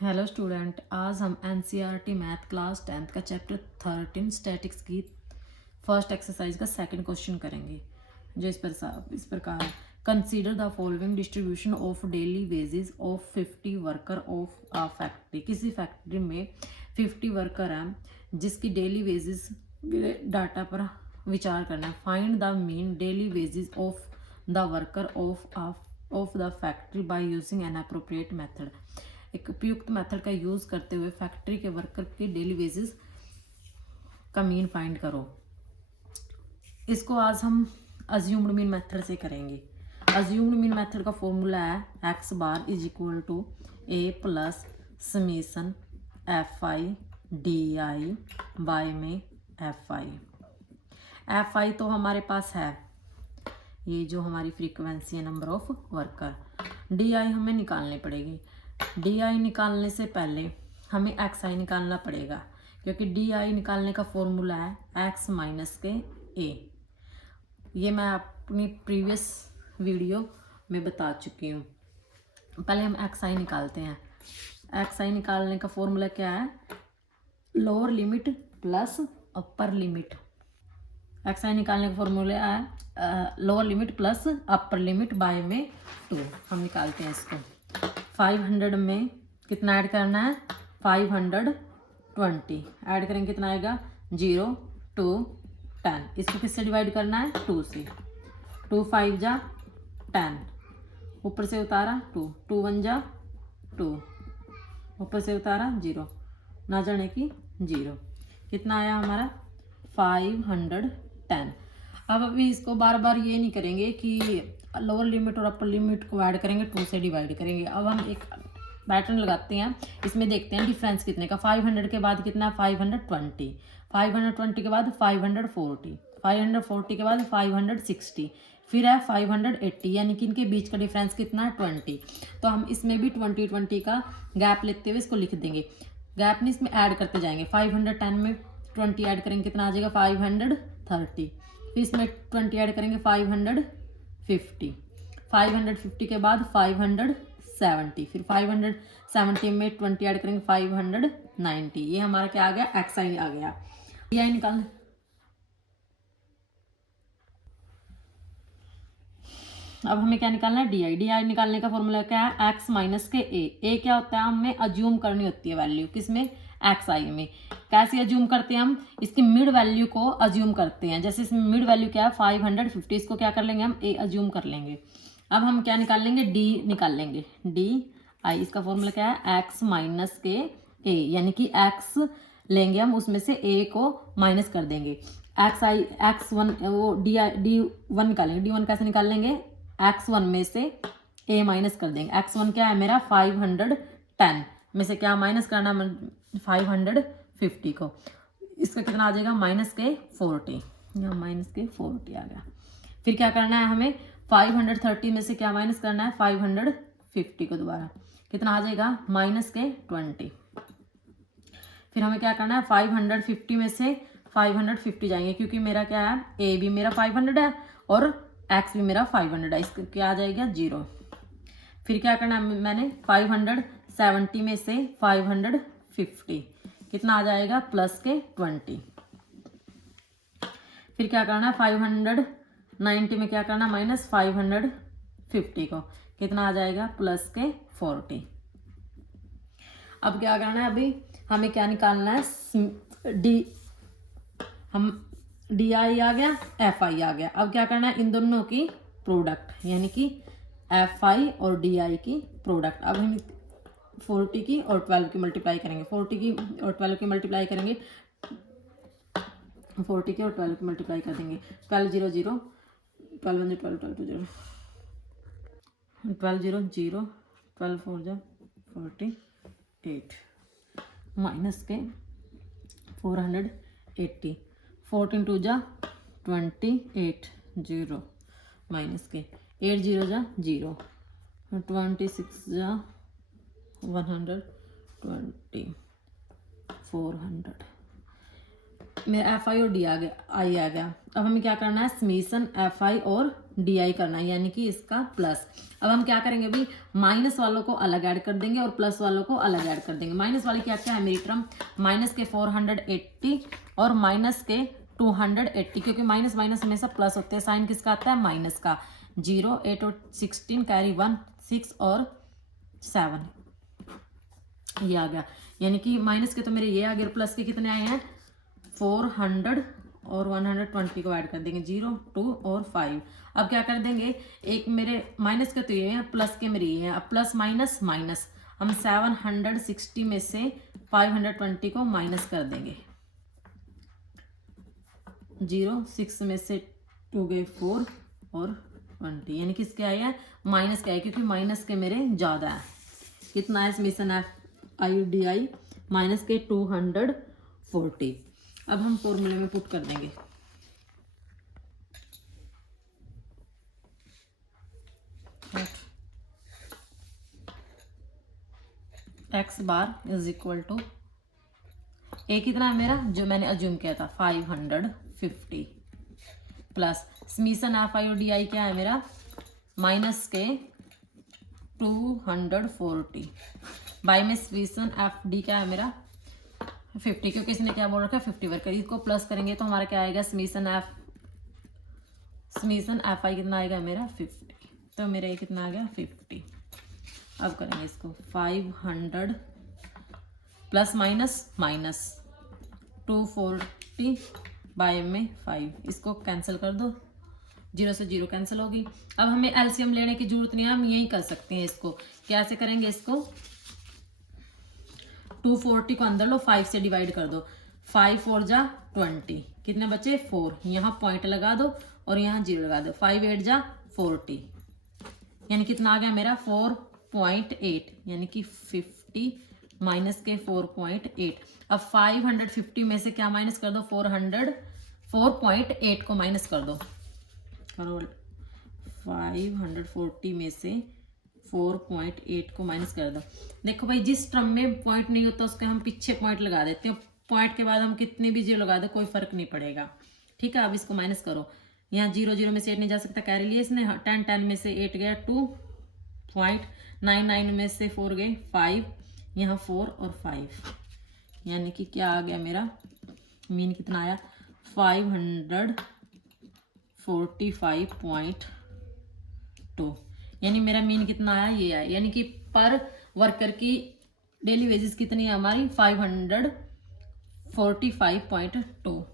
Hello student, आज हम NCERT math class 10th का चैप्टर 13 स्टैटिक्स की फर्स्ट एक्सरसाइज का सेकंड क्वेश्चन करेंगे, जो इस प्रकार consider the following distribution of daily wages of 50 worker of a factory. किसी फैक्ट्री में 50 वर्कर हैं जिसकी डेली वेजेस डाटा पर विचार करना है। Find the mean daily wages of the worker of the factory by using an appropriate method. एक उपयुक्त मेथड का यूज करते हुए फैक्ट्री के वर्कर के डेली वेजेस का मीन फाइंड करो। इसको आज हम अज्यूम्ड मीन मेथड से करेंगे। अज्यूम्ड मीन मेथड का फॉर्मूला है X bar is equal to A plus summation F I D I by में एफ आई तो हमारे पास है, ये जो हमारी फ्रीक्वेंसी है number of worker. D I हमें निकालनी पड़ेगी। डी आई निकालने से पहले हमें एक्स आई निकालना पड़ेगा, क्योंकि डी आई निकालने का फॉर्मूला है एक्स माइनस के ए। ये मैं अपनी प्रीवियस वीडियो में बता चुकी हूँ। पहले हम एक्स आई निकालते हैं। एक्स आई निकालने का फॉर्मूला क्या है? Lower limit plus upper limit. X I निकालने का फॉर्मूला है lower limit plus upper limit by में 2। हम निकालते हैं इसको। 500 में कितना ऐड करना है? 520 ऐड करेंगे, कितना आएगा? 0 2 10। इसको किससे डिवाइड करना है? 2 से। 2 5 जा 10, ऊपर से उतारा 2, 2 1 जा 2, ऊपर से उतारा 0, ना जाने की 0। कितना आया हमारा? 510। अब अभी इसको बार बार ये नहीं करेंगे कि लोअर लिमिट और अपर लिमिट को ऐड करेंगे, 2 से डिवाइड करेंगे। अब हम एक पैटर्न लगाते हैं, इसमें देखते हैं डिफरेंस कितने का। 500 के बाद कितना है? 520। 520 के बाद 540, 540 के बाद 560, फिर है 580, यानी कि इनके बीच का डिफरेंस कितना है? 20। तो हम इसमें भी 20 का गैप लेते हुए इसको लिख देंगे। गैप नहीं, इसमें ऐड करते जाएंगे। 510 में 20 ऐड करेंगे, कितना आ जाएगा? 530। फिर इसमें 20 ऐड करेंगे, 550। 550 के बाद 570, फिर 570 में 20 ऐड करेंगे, 590। ये हमारा क्या आ गया? एक्स आई आ गया। डी आई निकाल। अब हमें क्या निकालना है? D I. डी आई निकालने का फॉर्मूला क्या है? एक्स माइनस के ए क्या होता है? हमें अज्यूम करनी होती है वैल्यू, किसमें? एक्स आई में। कैसे अज्यूम करते हैं हम? इसकी मिड वैल्यू को अज्यूम करते हैं। जैसे इसमें मिड वैल्यू क्या है? 550। इसको क्या कर लेंगे हम? ए अज्यूम कर लेंगे। अब हम क्या निकाल लेंगे? डी निकाल लेंगे। डी आई, इसका फॉर्मूला क्या है? एक्स माइनस के ए, यानी कि एक्स लेंगे हम, उसमें से ए को माइनस कर देंगे। एक्स आई एक्स वन, वो डी आई डी वन निकालेंगे। डी वन कैसे निकाल लेंगे? x1 में से a माइनस कर देंगे। x1 क्या है मेरा? 510 में से क्या माइनस करना? 550 को। इसका कितना आ जाएगा? माइनस के 40। यहाँ माइनस के 40 आ गया। फिर क्या करना है हमें? 530 में से क्या माइनस करना है? 550 को दोबारा, कितना आ जाएगा? माइनस के 20। फिर हमें क्या करना है? 550 में से 550 जाएंगे, क्योंकि मेरा क्या है? ए भी मेरा 500 है और एक्स भी मेरा 500 है। इसका क्या आ जाएगा? 0। फिर क्या करना है मैंने? 570 में से 550, कितना आ जाएगा? प्लस के 20। फिर क्या करना है? 590 में क्या करना? माइनस 550 को, कितना आ जाएगा? प्लस के 40। अब क्या करना है? अभी हमें क्या निकालना है? डी आई आ गया, एफ आई आ गया। अब क्या करना है? इन दोनों की प्रोडक्ट, यानी कि एफ आई और डी आई की प्रोडक्ट। अब हम 40 की और 12 की मल्टीप्लाई करेंगे। 40 की और 12 की मल्टीप्लाई करेंगे, 40 की और 12 की मल्टीप्लाई कर देंगे। 12 0 0, 12 1 12, 12 2 0, 12 0 0, 12 4 जा 48, माइनस के 480, 14 2 जा 28, 0 माइनस के 8 0 जा 0, 26 जा 120, 400। मेरा एफ आई और डी आ गया, आई आ गया। अब हमें क्या करना है? समीशन एफ आई और DI करना है, यानी कि इसका प्लस। अब हम क्या करेंगे भाई, माइनस वालों को अलग ऐड कर देंगे और प्लस वालों को अलग ऐड कर देंगे। माइनस वाले क्या क्या है मेरी टर्म, माइनस के 480 और माइनस के 280, क्योंकि माइनस माइनस हमेशा प्लस होते हैं। साइन किसका आता है, माइनस का। 0, 8 और 16 कैरी 1, 6 और 7 ये आ गया, यानी कि माइनस के तो मेरे ये आ गए, प्लस के कितने आए हैं 400 और 120 को ऐड कर देंगे 0, 2 और 5। अब क्या कर देंगे, एक मेरे माइनस के तो ये है, प्लस के मेरे ये हैं। अब प्लस माइनस माइनस, हम 760 में से 520 को माइनस कर देंगे। 0, 6 में से 2 गए 4 और 20, यानी कि इसके आए हैं माइनस के आए, क्योंकि माइनस के मेरे ज़्यादा है। कितना है समीशन FIDI, माइनस के 240। अब हम फॉर्मूले में पुट कर देंगे। x bar is equal to A कितना है मेरा, जो मैंने अज्यूम किया था 550, प्लस समीशन FIDI क्या है मेरा, माइनस के 240 बाई में समीशन FD क्या है मेरा 50, क्योंकि इसने क्या बोल रखा है 50 वर्क। इसको प्लस करेंगे तो हमारा क्या आएगा, समीशन FI कितना आएगा मेरा 50, तो मेरा ये कितना आ गया 50। अब करेंगे इसको 500 प्लस माइनस माइनस 240 बाय में 5, इसको कैंसिल कर दो, 0 से 0 कैंसिल होगी। अब हमें एलसीएम लेने की जरूरत नहीं है, हम यही कर सकते हैं। इसको कैसे करेंगे, इसको 240 को अंदर लो, 5 से डिवाइड कर दो, 5 4 जा 20, कितने बचे 4, यहाँ पॉइंट लगा दो और यहाँ 0 लगा दो, 5 8 जा 40, यानी कितना आ गया मेरा 4.8, यानी कि 50 माइनस के 4.8। अब 550 में से क्या माइनस कर दो, 4.8 को माइनस कर दो, करो 540 में से 4.8 को माइनस कर दो। देखो भाई, जिस टर्म में पॉइंट नहीं होता उसके हम पीछे पॉइंट लगा देते हैं, पॉइंट के बाद हम कितने भी 0 लगा दे कोई फर्क नहीं पड़ेगा, ठीक है। अब इसको माइनस करो, यहाँ 0 0 में से 8 नहीं जा सकता, कैरी लिए इसने, 10 10 में से 8 गया 2.99 में से 4 गए 5, यहाँ 4 और 5, यानी कि क्या आ गया मेरा मीन कितना आया 545.2, यानी मेरा मीन कितना आया ये आया, यानी कि पर वर्कर की डेली वेजेस कितनी है हमारी 545.2।